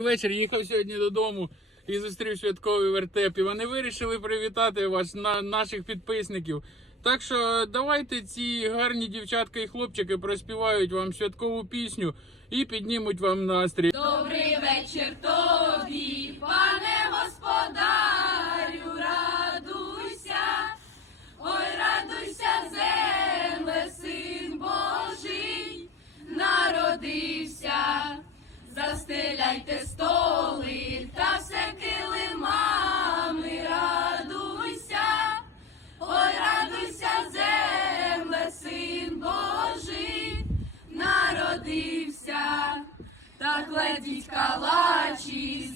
Вечір їхав сьогодні додому і зустрів святковий вертеп. І вони вирішили привітати вас, на наших підписників. Так що давайте ці гарні дівчатка і хлопчики проспівають вам святкову пісню і піднімуть вам настрій. Добрий вечір тобі, пане господарю, радуйся, ой, радуйся, земле, син Божий, народився, застеляйте кладіть калачі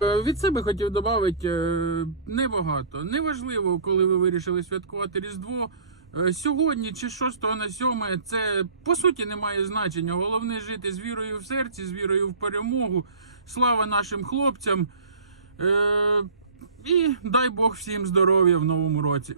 Від себе хотів додати небагато. Неважливо, коли ви вирішили святкувати Різдво. Е, Сьогодні чи 6 на 7 це по суті не має значення. Головне жити з вірою в серці, з вірою в перемогу. Слава нашим хлопцям. Е, І дай Бог всім здоров'я в новому році.